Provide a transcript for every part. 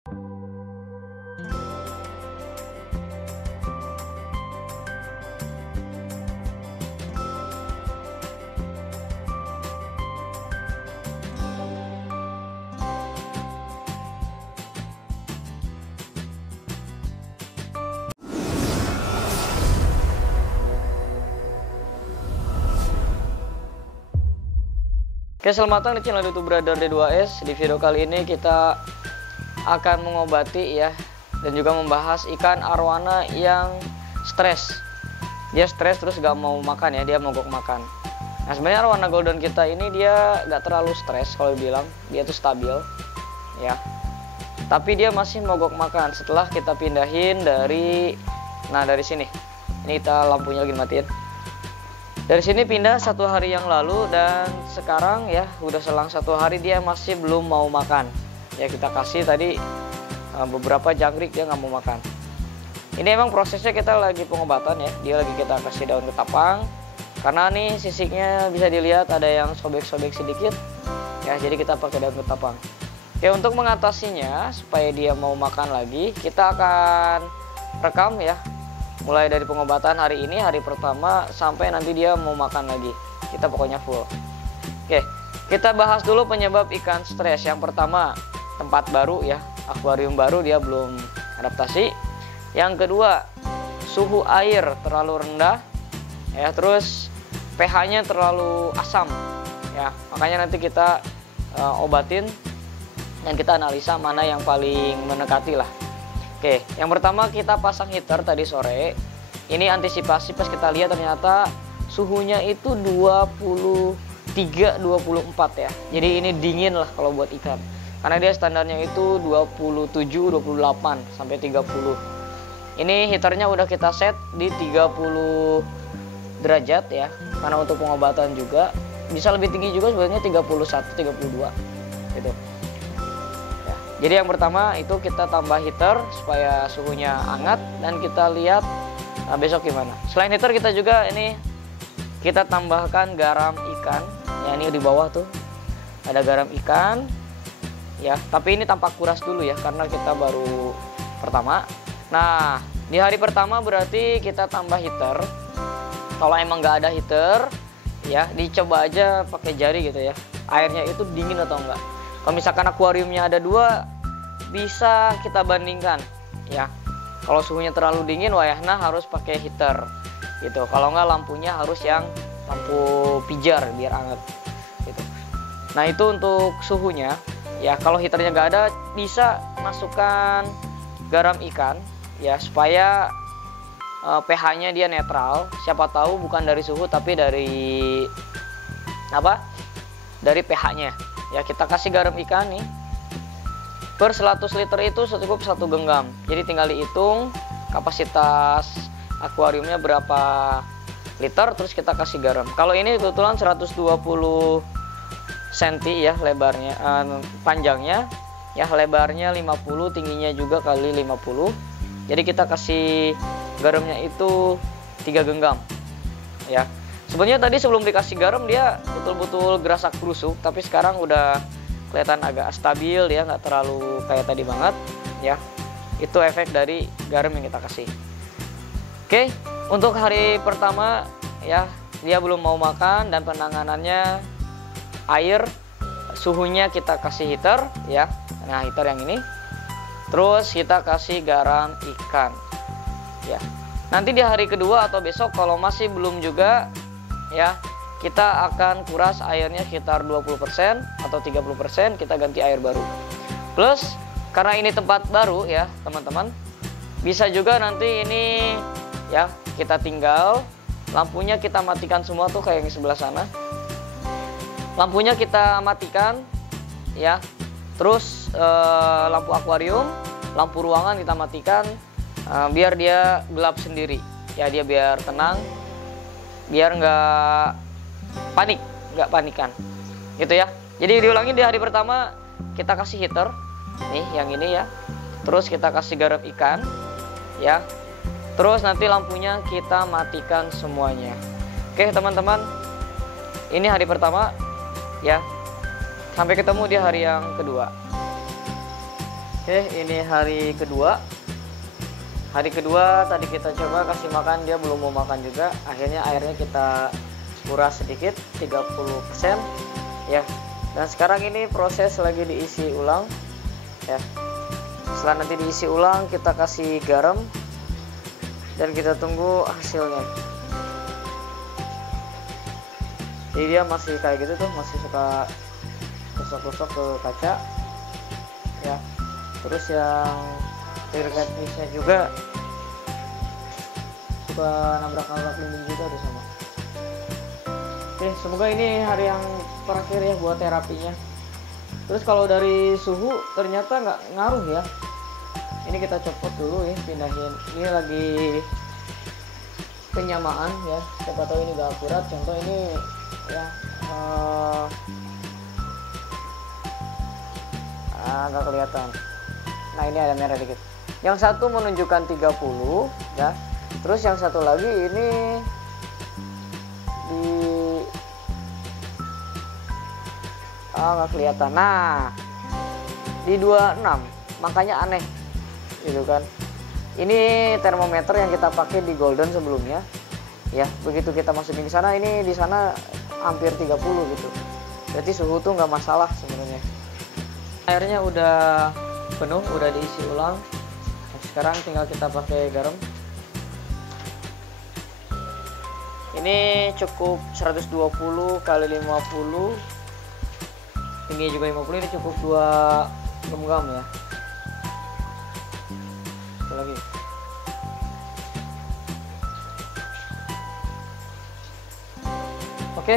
Oke, selamat datang di channel YouTube Brother D2S. Di video kali ini kita akan mengobati ya, dan juga membahas ikan arwana yang stres. Dia stres terus gak mau makan ya, dia mogok makan. Nah, sebenarnya arwana golden kita ini dia gak terlalu stres kalau dibilang, dia tuh stabil ya. Tapi dia masih mogok makan setelah kita pindahin dari sini. Ini kita lampunya lagi matiin. Dari sini pindah 1 hari yang lalu, dan sekarang ya udah selang 1 hari dia masih belum mau makan. Ya kita kasih tadi beberapa jangkrik, dia nggak mau makan. Ini emang prosesnya kita lagi pengobatan ya. Dia lagi kita kasih daun ketapang. Karena nih sisiknya bisa dilihat ada yang sobek-sobek sedikit. Ya jadi kita pakai daun ketapang. Ya untuk mengatasinya supaya dia mau makan lagi, kita akan rekam ya. Mulai dari pengobatan hari ini, hari pertama, sampai nanti dia mau makan lagi. Kita pokoknya full. Oke, kita bahas dulu penyebab ikan stres. Yang pertama, tempat baru ya, akuarium baru, dia belum adaptasi. Yang kedua, suhu air terlalu rendah ya, terus pH-nya terlalu asam ya. Makanya nanti kita obatin dan kita analisa mana yang paling mendekati lah. Oke, yang pertama kita pasang heater tadi sore. Ini antisipasi pas kita lihat ternyata suhunya itu 23-24 ya. Jadi ini dingin lah kalau buat ikan. Karena dia standarnya itu 27-28 sampai 30. Ini heaternya udah kita set di 30 derajat ya. Karena untuk pengobatan juga bisa lebih tinggi juga sebenarnya, 31-32 gitu. Jadi yang pertama itu kita tambah heater supaya suhunya hangat, dan kita lihat besok gimana. Selain heater kita juga ini kita tambahkan garam ikan. Ya ini di bawah tuh ada garam ikan. Ya, tapi ini tanpa kuras dulu ya karena kita baru pertama. Nah, di hari pertama berarti kita tambah heater. Kalau emang nggak ada heater ya dicoba aja pakai jari gitu ya. Airnya itu dingin atau enggak. Kalau misalkan akuariumnya ada 2, bisa kita bandingkan ya. Kalau suhunya terlalu dingin, wayahna harus pakai heater gitu. Kalau enggak, lampunya harus yang lampu pijar biar hangat gitu. Nah itu untuk suhunya ya. Kalau heaternya nggak ada, bisa masukkan garam ikan ya supaya pH-nya dia netral. Siapa tahu bukan dari suhu tapi dari dari pH-nya. Ya kita kasih garam ikan nih per 100 liter itu cukup 1 genggam. Jadi tinggal dihitung kapasitas akuariumnya berapa liter, terus kita kasih garam. Kalau ini kebetulan 120 cm ya lebarnya, panjangnya ya, lebarnya 50, tingginya juga kali 50. Jadi kita kasih garamnya itu 3 genggam ya. Sebenarnya tadi sebelum dikasih garam dia betul-betul gerasak gerusuk, tapi sekarang udah kelihatan agak stabil ya, nggak terlalu kayak tadi banget ya. Itu efek dari garam yang kita kasih. Oke, untuk hari pertama ya dia belum mau makan, dan penanganannya air, suhunya kita kasih heater ya. Nah heater yang ini, terus kita kasih garam ikan ya. Nanti di hari kedua atau besok kalau masih belum juga ya, kita akan kuras airnya sekitar 20% atau 30%, kita ganti air baru. Plus karena ini tempat baru ya teman-teman, bisa juga nanti ini ya kita tinggal lampunya kita matikan semua tuh kayak yang di sebelah sana. Lampunya kita matikan ya. Terus lampu akuarium, lampu ruangan kita matikan biar dia gelap sendiri ya, dia biar tenang, biar nggak panikan gitu ya. Jadi diulangi, di hari pertama kita kasih heater nih yang ini ya, terus kita kasih garam ikan ya, terus nanti lampunya kita matikan semuanya. Oke teman-teman, ini hari pertama ya, sampai ketemu di hari yang kedua. Oke, ini hari kedua. Hari kedua tadi kita coba kasih makan, dia belum mau makan juga. Akhirnya airnya kita kuras sedikit 30% ya. Dan sekarang ini proses lagi diisi ulang ya. Setelah nanti diisi ulang, kita kasih garam dan kita tunggu hasilnya. Jadi dia masih kayak gitu tuh, masih suka gosok-gosok ke kaca ya. Terus yang tirkatnisnya juga suka nabrak-nabrak dinding juga ada sama. Oke, semoga ini hari yang terakhir ya buat terapinya. Terus kalau dari suhu ternyata nggak ngaruh ya. Ini kita copot dulu ya, pindahin. Ini lagi penyamaan ya. Siapa tahu ini gak akurat. Contoh ini ya nggak kelihatan. Nah ini ada merah dikit. Yang satu menunjukkan 30 ya. Terus yang satu lagi ini di nggak kelihatan. Nah di 26, makanya aneh gitu kan. Ini termometer yang kita pakai di Golden sebelumnya ya. Begitu kita masukin di sana, ini di sana hampir 30 gitu. Berarti suhu tuh nggak masalah sebenarnya. Airnya udah penuh, udah diisi ulang. Nah, sekarang tinggal kita pakai garam. Ini cukup 120 kali 50. Ini juga 50, ini cukup 2 genggam ya. Satu lagi. Oke.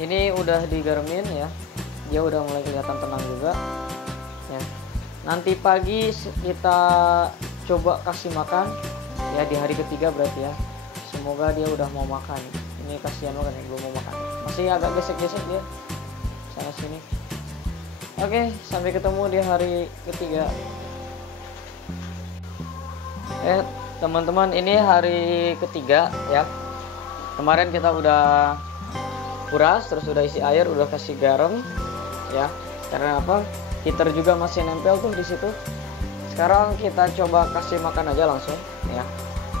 Ini udah digaramin ya. Dia udah mulai kelihatan tenang juga ya. Nanti pagi kita coba kasih makan ya, di hari ketiga berarti ya. Semoga dia udah mau makan. Ini kasihan banget ya, belum mau makan. Masih agak gesek-gesek dia sana sini. Oke, sampai ketemu di hari ketiga. Teman-teman, ini hari ketiga ya. Kemarin kita udah kuras, terus udah isi air, udah kasih garam ya. Karena apa? Heater juga masih nempel tuh di situ. Sekarang kita coba kasih makan aja langsung ya.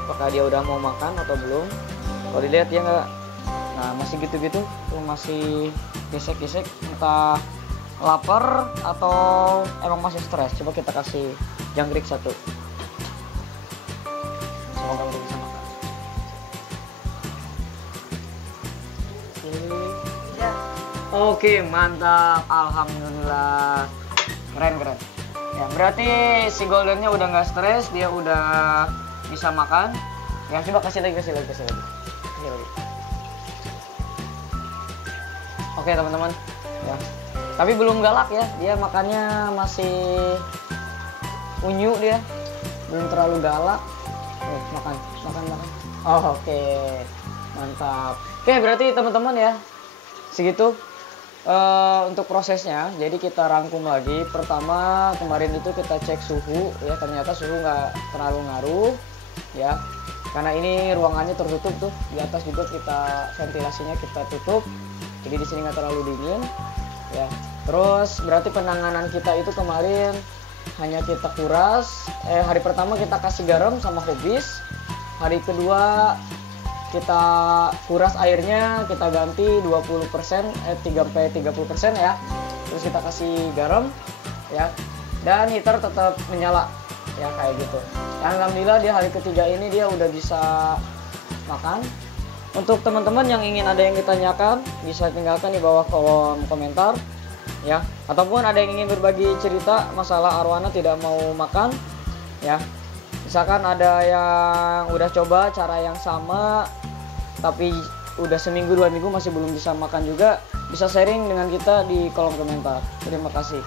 Apakah dia udah mau makan atau belum? Kalau dilihat ya nggak. Nah masih gitu-gitu tuh, masih gesek-gesek, entah lapar atau emang masih stres. Coba kita kasih jangkrik satu. Semoga udah bisa makan. Oke, mantap, alhamdulillah, keren. Ya berarti si goldennya udah nggak stres, dia udah bisa makan. Ya coba kasih lagi. Oke teman-teman, ya. Tapi belum galak ya, dia makannya masih unyu dia, belum terlalu galak. Makan. Oh, oke, mantap. Oke berarti teman-teman ya, segitu. Untuk prosesnya, jadi kita rangkum lagi. Pertama kemarin itu kita cek suhu ya, ternyata suhu nggak terlalu ngaruh ya, karena ini ruangannya tertutup tuh, di atas juga kita ventilasinya kita tutup, jadi di sini nggak terlalu dingin ya. Terus berarti penanganan kita itu kemarin hanya kita kuras. Hari pertama kita kasih garam sama hobis, hari kedua kita kuras airnya, kita ganti 20%, 30% ya. Terus kita kasih garam ya. Dan heater tetap menyala ya, kayak gitu. Alhamdulillah di hari ketiga ini dia udah bisa makan. Untuk teman-teman yang ingin ada yang ditanyakan, bisa tinggalkan di bawah kolom komentar ya. Ataupun ada yang ingin berbagi cerita masalah arwana tidak mau makan ya. Misalkan ada yang udah coba cara yang sama tapi udah seminggu 2 minggu masih belum bisa makan juga, bisa sharing dengan kita di kolom komentar. Terima kasih.